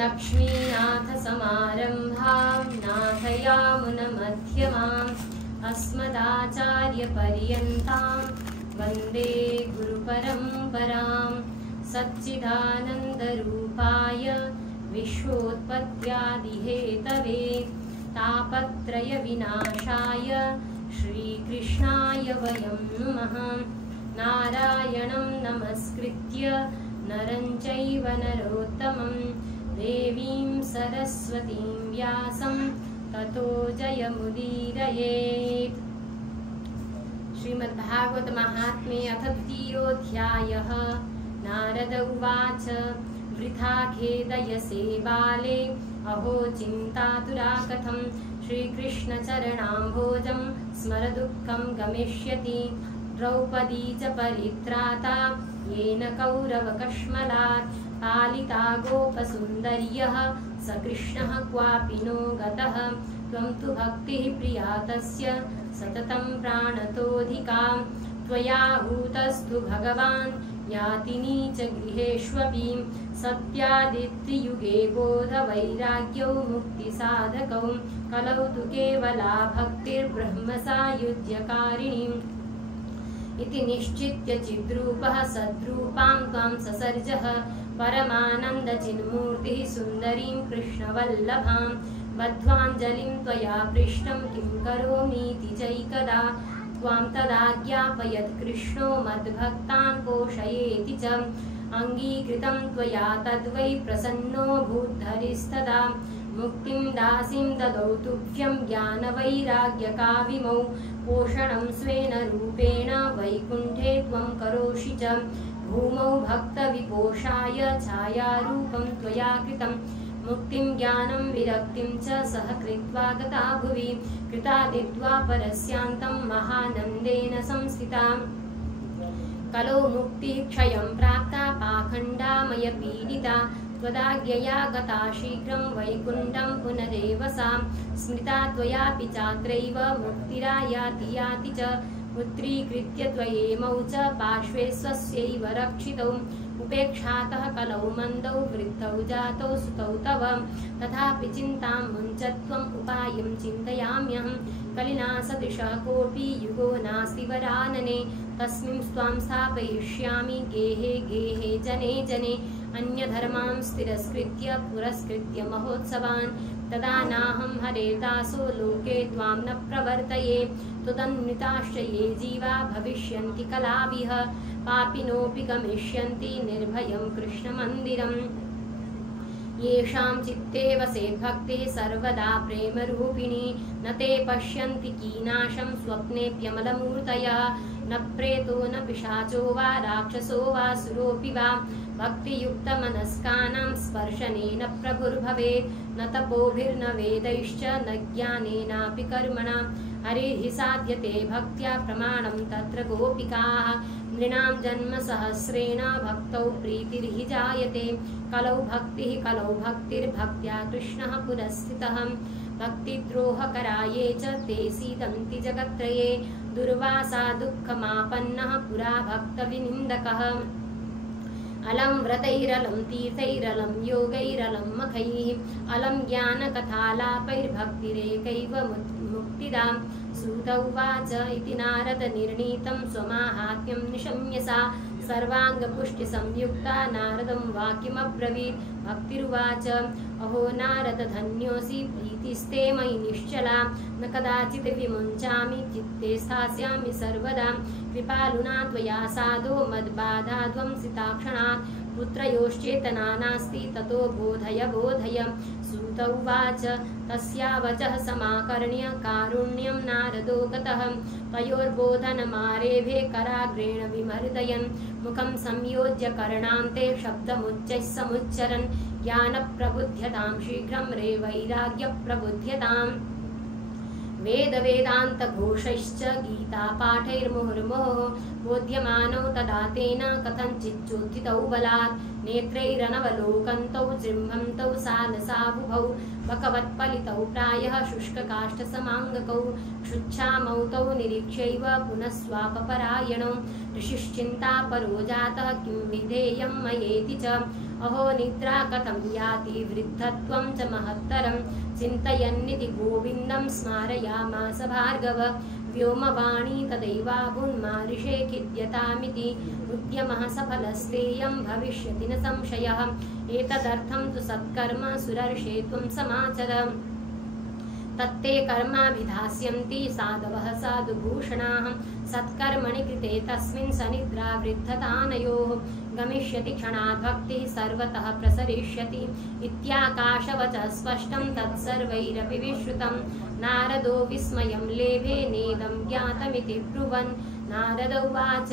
लक्ष्मीनाथसमारम्भां नाथयामुनमध्यमाम् अस्मदाचार्यपर्यन्तां वन्दे गुरुपरम्परां। सच्चिदानन्दरूपाय विश्वोत्पत्त्यादिहेतवे तापत्रयविनाशाय श्रीकृष्णाय वयं नुमः। नारायणं नमस्कृत्य नरं चैव नरोत्तमं देवीं सरस्वतीं व्यासं ततो जयमुदीरयेत्। श्रीमद्भागवत महात्म्ये अथ द्वितीयोऽध्यायः। नारद उवाच वृथा खेदयसे बाले अहो चिन्तातुरा कथं श्रीकृष्णचरणाम्भोजं स्मर दुःखं गमिष्यति। द्रौपदी च परित्राता येन कौरवकश्मलात् पालिता गोपसुन्दर्यः स कृष्णः क्वापि नो गतः। त्वं तु भक्तिः प्रिया तस्य सततं प्राणतोऽधिका। त्वया हूतस्तु भगवान् यातिनी च गृहेष्वपि। सत्यादित्रियुगे बोधवैराग्यौ मुक्तिसाधकौ कलौ तु केवला भक्तिर्ब्रह्मसायुज्यकारिणी। इति निश्चित्य चिद्रूपः सद्रूपां त्वां ससर्जः परमानन्दचिन्मूर्तिः सुन्दरीं कृष्णवल्लभां। बद्ध्वाञ्जलिं त्वया पृष्टं किं करोमीति चैकदा। त्वां तदाज्ञापयत् कृष्णो मद्भक्तान् पोषयेति च। अङ्गीकृतं त्वया तद्वै प्रसन्नो भूद्धरिस्तदा। मुक्तिं दासीं ददौ तुभ्यं ज्ञानवैराग्यकाविमौ। पोषणं स्वेन रूपेण वैकुण्ठे त्वं करोषि च। भूमौ भक्तविपोषाय छायारूपं त्वया कृतं। मुक्तिं ज्ञानं विरक्तिं च सह कृत्वा गता भुवि। कृतादिद्वापरस्यान्तं महानन्देन संस्थिता। कलौ मुक्तिः क्षयं प्राप्ता पाखण्डामयपीडिता। त्वदाज्ञया गता शीघ्रं वैकुण्ठं पुनरेव सा। स्मृता त्वयापि चात्रैव मुक्तिरायाति याति च। पुत्रीकृत्य त्वयेमौ च पार्श्वे स्वस्यैव रक्षितौ। उपेक्षातः कलौ मन्दौ वृद्धौ जातौ सुतौ तव। तथापि चिन्तां मुञ्च त्वम् उपायं चिन्तयाम्यहं। कलिना सदृशः कोऽपि युगो नास्ति वरानने। तस्मिन् स्वां स्थापयिष्यामि गेहे गेहे जने जने। अन्यधर्मां तिरस्कृत्य पुरस्कृत्य महोत्सवान्। तदा नाहं हरेर्दासो लोके त्वां न प्रवर्तये। त्वदन्विताश्च ये जीवा भविष्यन्ति कलाविह। पापिनोऽपि गमिष्यन्ति निर्भयं कृष्णमन्दिरम्। येषां चित्ते वसेद्भक्तिः सर्वदा प्रेमरूपिणी। न ते पश्यन्ति कीनाशं स्वप्नेऽप्यमलमूर्तयः। न प्रेतो न पिशाचो वा राक्षसो वा सुरोऽपि वा। भक्तियुक्तमनस्कानां स्पर्शनेन प्रभुर्भवेत्। न तपोभिर्न वेदैश्च न ज्ञानेनापि कर्मणा। हरिर्हि साध्यते भक्त्या प्रमाणं तत्र गोपिकाः। नृणां जन्मसहस्रेण भक्तौ प्रीतिर्हि जायते। कलौ भक्तिर्भक्त्या कृष्णः पुरस्थितः। भक्तिद्रोहकरा ये च ते सीदन्ति जगत्त्रये। दुर्वासा दुःखमापन्नः पुरा भक्तविनिन्दकः। अलं व्रतैरलं तीर्थैरलं योगैरलं मखैः। अलं ज्ञानकथालापैर्भक्तिरेकैव मुक्तिदां। सूत उवाच इति नारद निर्णीतं स्वमाहात्म्यं निशम्य सा। सर्वाङ्गपुष्टिसंयुक्ता नारदं वाक्यमब्रवीत्। भक्तिरुवाच अहो नारद धन्योऽसि प्रीतिस्ते मयि निश्चला। न कदाचित् विमुञ्चामि चित्ते स्थास्यामि सर्वदा। कृपालुना त्वया साधो मद्बाधा ध्वंसिताक्षणात्। पुत्रयोश्चेतना नास्ति ततो बोधय बोधय। सूत उवाच तस्या वचः समाकर्ण्य कारुण्यं नारदो गतः। तयोर्बोधनमारेभे कराग्रेण विमर्दयन्। मुखं संयोज्य कर्णान्ते शब्दमुच्चैः समुच्चरन्। ज्ञानप्रबुध्यतां शीघ्रं रे वैराग्यप्रबुध्यताम्। वेदवेदान्तघोषैश्च गीतापाठैर्मुहुर्मुहुः। बोध्यमानौ तदा तेन कथञ्चिच्चोत्थितौ बलात्। नेत्रैरनवलोकन्तौ जृम्भन्तौ सालसाबुभौ। बकवत्पलितौ प्रायः शुष्ककाष्ठसमाङ्गकौ। क्षुच्छामौ तौ निरीक्ष्यैव पुनः स्वापपरायणौ। ऋषिश्चिन्तापरो जातः किं विधेयं मयेति च। अहो निद्रा कथं याति वृद्धत्वं च महत्तरं चिन्तयन्निति गोविन्दं स्मारयामास भार्गव व्योमवाणी तदैवाभून्मारिषे खिद्यतामिति उद्यमः सफलस्तेयं भविष्यति न संशयः एतदर्थं तु सत्कर्म सुरर्षे त्वं समाचर तत्ते कर्माभिधास्यन्ति साधवः साधुभूषणाः सत्कर्मणि कृते तस्मिन् सनिद्रा वृद्धतानयोः गमिष्यति क्षणात् भक्तिः सर्वतः प्रसरिष्यति इत्याकाशवचः स्पष्टं तत्सर्वैरपि विश्रुतं नारदो विस्मयं लेभे नेदं ज्ञातमिति ब्रुवन् नारद उवाच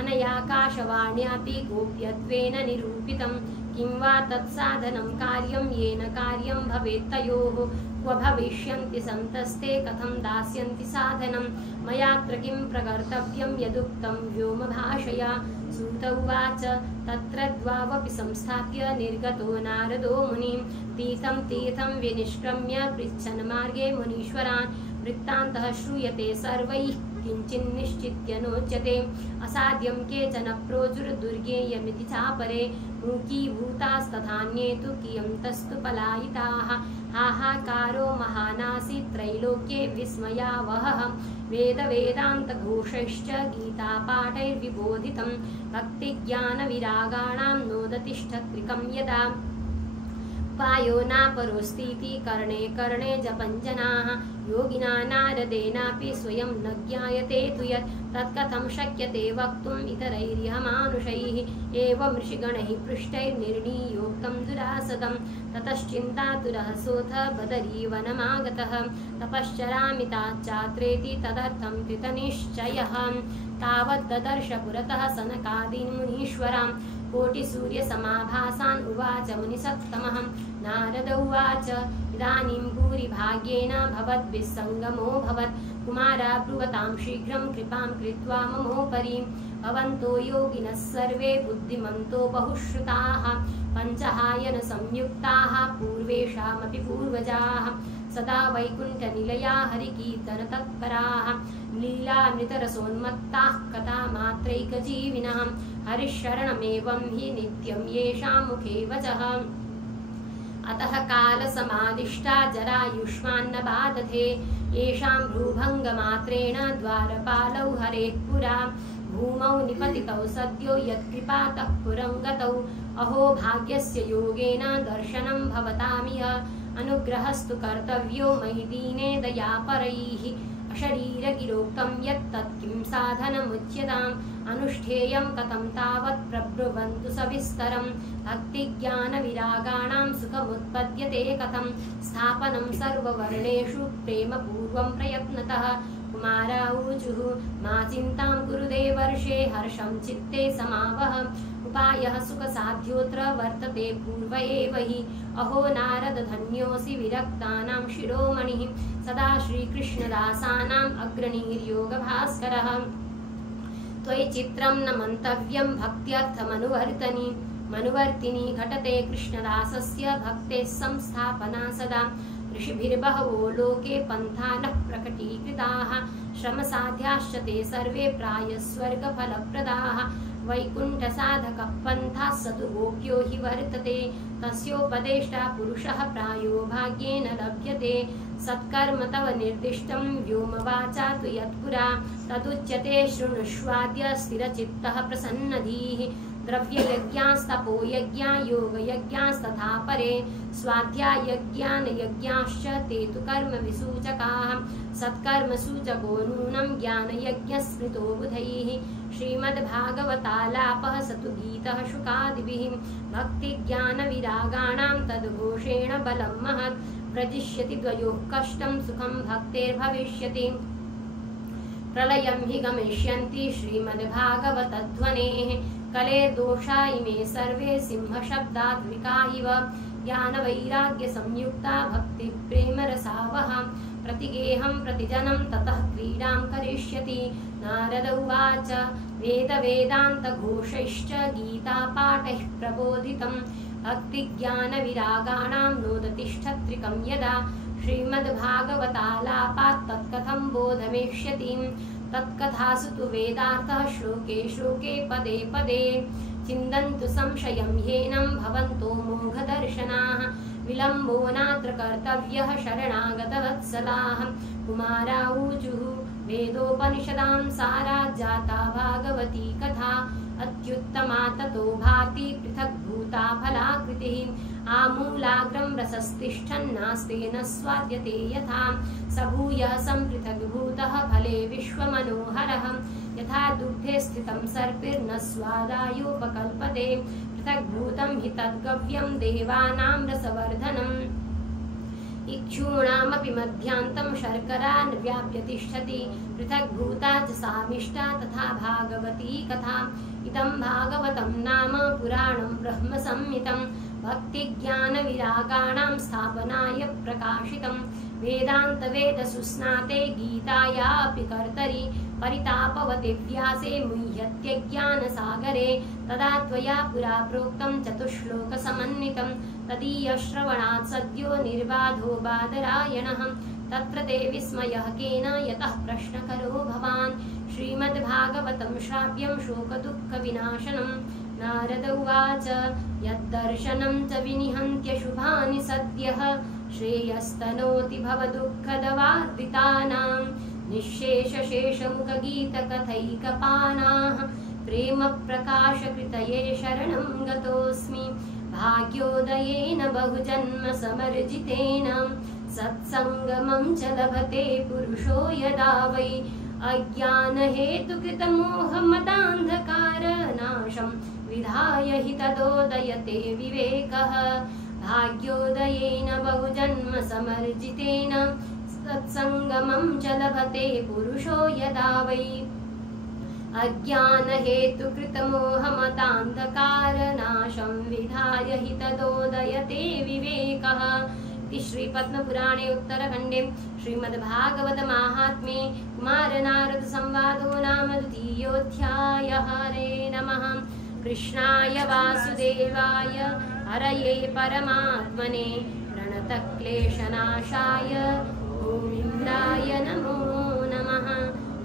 अनयाकाशवाण्यापि गोप्यत्वेन निरूपितं किं वा तत्साधनं कार्यं येन कार्यं भवेत् तयोः क्व भविष्यन्ति सन्तस्ते कथं दास्यन्ति साधनं मयात्र किं प्रकर्तव्यं यदुक्तं व्योमभाषया सूत उवाच तत्र द्वावपि संस्थाप्य निर्गतो नारदो मुनिं तीर्थं विनिष्क्रम्य पृच्छन् मार्गे मुनीश्वरान् वृत्तान्तः श्रूयते सर्वैः किञ्चिन्निश्चित्य नोच्यते असाध्यं केचन प्रोजुर्दुर्गेयमिति चापरे मूकीभूतास्तथान्ये तु कियन्तस्तु पलायिताः हाहाकारो महानासीत् त्रैलोक्ये विस्मयावहः वेदान्तघोषैश्च गीतापाठैर्विबोधितं भक्तिज्ञानविरागाणां नोदतिष्ठत्रिकं यदा उपायो नापरोस्तीति कर्णे कर्णे जपञ्जनाः योगिना नारदेनापि स्वयं न ज्ञायते तु यत् तत्कथं शक्यते वक्तुम् इतरैर्यमानुषैः एवं ऋषिगणैः पृष्टैर्निर्णीयोक्तं दुरासदं ततश्चिन्तातुरः सोऽथ बदरीवनमागतः तपश्चरामिताच्चात्रेति तदर्थं कृतनिश्चयः तावत् ददर्श पुरतः सनकादीन् मुनीश्वरान् कोटिसूर्यसमाभासान् उवाच मुनिसत्तमः नारद उवाच इदानीं भूरिभाग्येन भवद्भिः सङ्गमोऽभवत् कुमारा ब्रुवतां शीघ्रं कृपां कृत्वा ममोपरि भवन्तो योगिनः सर्वे बुद्धिमन्तो बहुश्रुताः पञ्चहायनसंयुक्ताः पूर्वेषामपि पूर्वजाः सदा वैकुण्ठनिलया हरिकीर्तनतत्पराः लीलामृतरसोन्मत्ताः कथामात्रैकजीविनः हरिशरणमेवं हि नित्यं येषां मुखे वचः अतः कालसमादिष्टा जरायुष्मान्न बाधते येषां भ्रूभङ्गमात्रेण द्वारपालौ हरेः पुरा भूमौ निपतितौ सद्यो यत्कृपातः पुरं गतौ अहो भाग्यस्य योगेन दर्शनं भवतामिह अनुग्रहस्तु कर्तव्यो मयि दीने दयापरैः अशरीरगिरोक्तं यत्तत् किं साधनमुच्यताम् अनुष्ठेयं कथं तावत् प्रब्रुवन्तु सविस्तरं भक्तिज्ञानविरागाणां सुखमुत्पद्यते कथं स्थापनं सर्ववर्णेषु प्रेमपूर्वं प्रयत्नतः कुमारा ऊचुः मा चिन्तां कुरु देवर्षे हर्षं चित्ते समावह उपायः सुखसाध्योऽत्र वर्तते पूर्व एव हि अहो नारद धन्योऽसि विरक्तानां शिरोमणिः सदा श्रीकृष्णदासानाम् अग्रणीर्योगभास्करः त्वयि चित्रं न मन्तव्यं भक्त्यर्थमनुवर्तिनी घटते कृष्णदासस्य भक्तेः संस्थापना सदा ऋषिभिर्बहवो लोके पन्थानः प्रकटीकृताः श्रमसाध्याश्च ते सर्वे प्रायः स्वर्गफलप्रदाः वैकुण्ठसाधकः पन्थाः स तु गोप्यो हि वर्तते तस्योपदेष्टा पुरुषः प्रायो भाग्येन लभ्यते सत्कर्म तव निर्दिष्टं व्योमवाचा तु यत्पुरा तदुच्यते शृणुष्वाद्य स्थिरचित्तः प्रसन्नधीः द्रव्ययज्ञास्तपोयज्ञा योगयज्ञास्तथा परे स्वाध्यायज्ञानयज्ञाश्च ते तु कर्मविसूचकाः सत्कर्मसूचको नूनं ज्ञानयज्ञस्मृतो बुधैः श्रीमद्भागवतालापः स तु गीतः शुकादिभिः भक्तिज्ञानविरागाणां तद्घोषेण बलं महत् प्रजिष्यति द्वयोः कष्टं सुखं भक्तेर्भविष्यति प्रलयं हि गमिष्यन्ति श्रीमद्भागवतध्वनेः कलेर्दोषा इमे सर्वे सिंहशब्दात्मिका इव ज्ञानवैराग्यसंयुक्ता भक्तिप्रेमरसावहा प्रतिगेहं प्रतिजनं ततः क्रीडां करिष्यति नारद उवाच वेदवेदान्तघोषैश्च गीतापाठैः प्रबोधितं भक्तिज्ञानविरागाणां नोदतिष्ठत्रिकं यदा श्रीमद्भागवतालापात् तत्कथं बोधमेष्यति तत्कथासु तु वेदार्थः श्लोके श्लोके पदे पदे चिन्तन्तु संशयं ह्येनं भवन्तो मोघदर्शनाः विलम्बो नात्र कर्तव्यः शरणागतवत्सलाः कुमारा ऊचुः वेदोपनिषदां सारा जाता भागवती कथा अत्युत्तमा ततो भाति पृथग्भूता फलाकृतिः आमूलाग्रं रसस्तिष्ठन्नास्तेन स्वाद्यते यथा स भूयः सम्पृथग्भूतः फले विश्वमनोहरः यथा दुग्धे स्थितं सर्पिर्न स्वादायोपकल्पते पृथग्भूतं हि तद्गव्यं देवानां रसवर्धनम् इक्षूणामपि मध्यान्तं शर्करा न व्याप्य तिष्ठति पृथग्भूता च सामिष्टा तथा भागवती कथा इदं भागवतं नाम पुराणं ब्रह्मसंहितं भक्तिज्ञानविरागाणां स्थापनाय प्रकाशितं वेदान्तवेदसुस्नाते गीतायापि कर्तरि परितापवते व्यासे मुह्यत्यज्ञानसागरे तदा त्वया पुरा प्रोक्तं चतुश्लोकसमन्वितं तदीयश्रवणात् सद्यो निर्बाधो बादरायणः तत्र ते विस्मयः केन यतः प्रश्नकरो भवान् श्रीमद्भागवतं श्राव्यं शोकदुःखविनाशनं नारद उवाच यद्दर्शनं च विनिहन्त्यशुभानि सद्यः श्रेयस्तनोति भवदुःखदवार्दितानां निःशेषशेषमुखगीतकथैकपानाः प्रेमप्रकाशकृतये शरणं गतोऽस्मि भाग्योदयेन बहुजन्मसमर्जितेन सत्सङ्गमं च लभते पुरुषो यदा वै अज्ञानहेतुकृतमोहमतान्धकारनाशं विधाय हि तदोदयते विवेकः भाग्योदयेन बहुजन्मसमर्जितेन सत्सङ्गमं च लभते पुरुषो यदा वै अज्ञानहेतुकृतमोहमतान्धकारनाशं विधाय हि तदोदयते विवेकः श्रीपद्मपुराणे उत्तरखण्डे श्रीमद्भागवतमाहात्म्ये कुमारनारदसंवादो नाम द्वितीयोऽध्यायः। हरे नमः। कृष्णाय वासुदेवाय हरये परमात्मने प्रणतक्लेशनाशाय गोविन्दाय नमो नमः।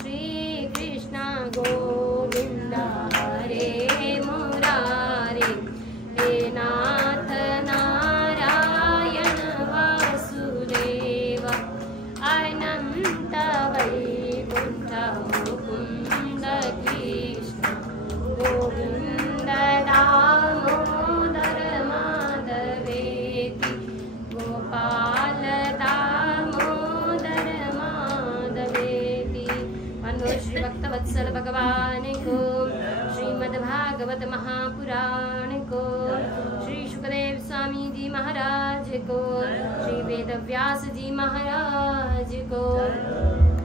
श्रीकृष्ण गोविन्द हरे मुरारे हे नाथ नारायण वासुदेव अनन्त वैकुण्ठ मुकुन्द कृष्ण गोविन्द दामोदर माधवेति गोपाल दामोदर माधवेति। श्री भक्तवत्सल भगवान को श्रीमद्भागवत महापुराण को श्री सुखदेव स्वामी जी महाराज को श्री वेदव्यास जी महाराज